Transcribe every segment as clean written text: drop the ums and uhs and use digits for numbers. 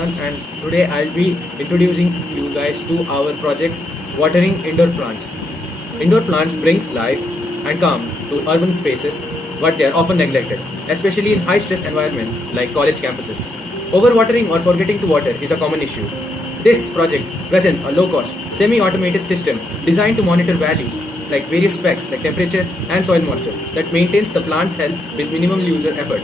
Prashant, and today I'll be introducing you guys to our project Watering Indoor Plants. Indoor plants brings life and calm to urban spaces, but they are often neglected, especially in high-stress environments like college campuses. Overwatering or forgetting to water is a common issue. This project presents a low-cost, semi-automated system designed to monitor values like various specs like temperature and soil moisture that maintains the plant's health with minimum user effort.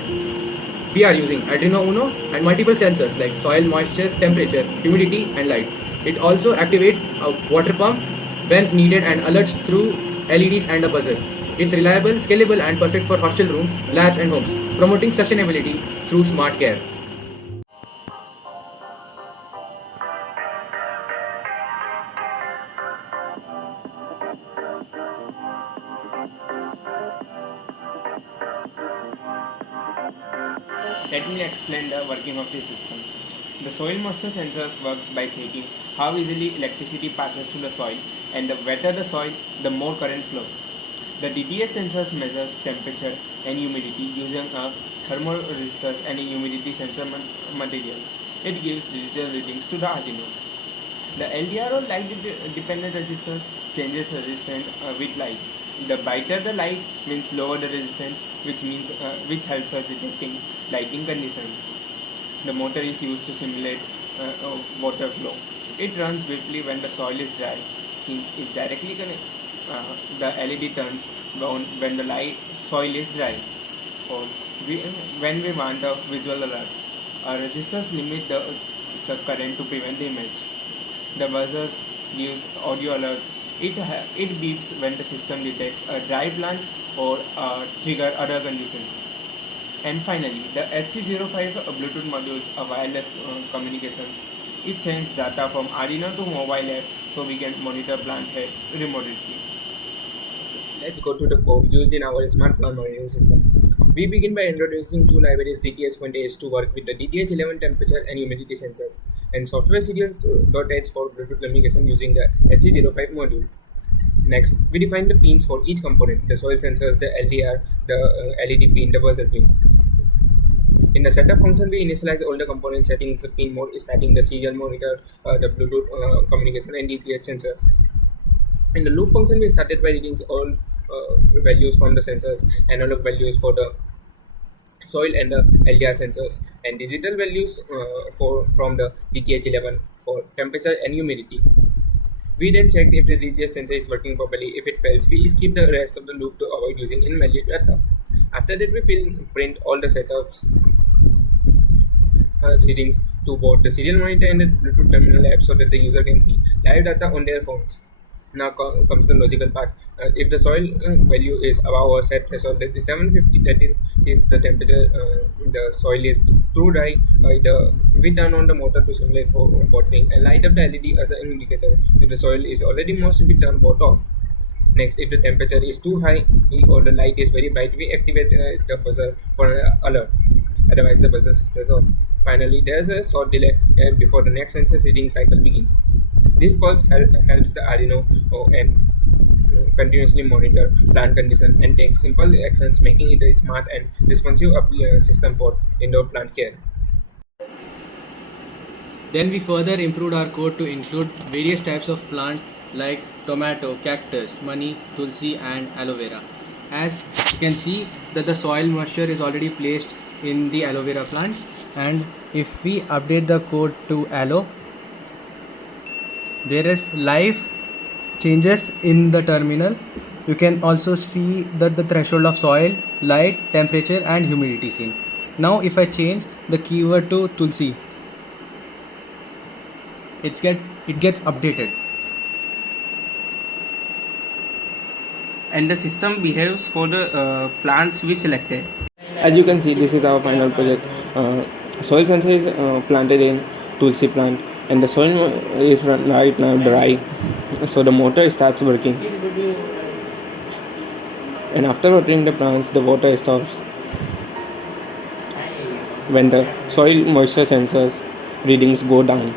We are using ARDUINO and multiple sensors like soil moisture, temperature, humidity and light. It also activates a water pump when needed and alerts through LEDs and a buzzer. It's reliable, scalable and perfect for hostel rooms, labs and homes, promoting sustainability through smart care. Let me explain the working of the system. The soil moisture sensors works by checking how easily electricity passes through the soil, and the wetter the soil, the more current flows. The DTS sensors measures temperature and humidity using a thermoresistors and a humidity sensor material. It gives digital readings to the Arduino. The LDR or light dependent resistors changes resistance with light. The brighter the light means lower the resistance, which helps us detecting lighting conditions. The motor is used to simulate water flow. It runs briefly when the soil is dry, since it's directly connected. The LED turns on when the soil is dry, or when we want a visual alert. Our resistors limit the current to prevent the image. The buzzers gives audio alerts. It beeps when the system detects a dry plant or trigger other conditions. And finally, the HC05 Bluetooth modules are wireless communications. It sends data from Arduino to mobile app so we can monitor plant health remotely. Let's go to the code used in our smart plant monitoring system. We begin by introducing two libraries DTH.h to work with the DTH11 temperature and humidity sensors, and software serials.h for Bluetooth communication using the HC05 module. Next, we define the pins for each component: the soil sensors, the LDR, the LED pin, the buzzer pin. In the setup function, we initialize all the component settings. The pin mode is starting the serial monitor, the Bluetooth communication, and DTH sensors. In the loop function, we started by reading all values from the sensors, analog values for the soil and the LDR sensors, and digital values from the DTH11 for temperature and humidity. We then checked if the DTH sensor is working properly. If it fails, we skip the rest of the loop to avoid using invalid data. After that, we print all the setups readings to both the serial monitor and the Bluetooth terminal app so that the user can see live data on their phones. Now comes the logical part. If the soil value is above our set threshold, that is 750, that is the temperature, the soil is too dry, we turn on the motor to simulate for watering and light up the LED as an indicator. If the soil is already moist, we turn both off. Next, if the temperature is too high or the light is very bright, we activate the buzzer for an alert. Otherwise, the buzzer stays off. Finally, there is a short delay before the next sensor reading cycle begins. This helps the Arduino and continuously monitor plant condition and take simple actions, making it a smart and responsive system for indoor plant care. Then we further improved our code to include various types of plant like tomato, cactus, money, Tulsi and Aloe Vera. As you can see that the soil moisture is already placed in the Aloe Vera plant, and if we update the code to aloe, there is live changes in the terminal. You can also see that the threshold of soil, light, temperature and humidity seen. Now if I change the keyword to Tulsi, it gets updated. And the system behaves for the plants we selected. As you can see, this is our final project. Soil sensor is planted in Tulsi plant, and the soil is right now dry, so the motor starts working, and after watering the plants, the water stops when the soil moisture sensors readings go down,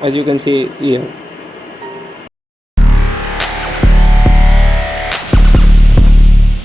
as you can see here.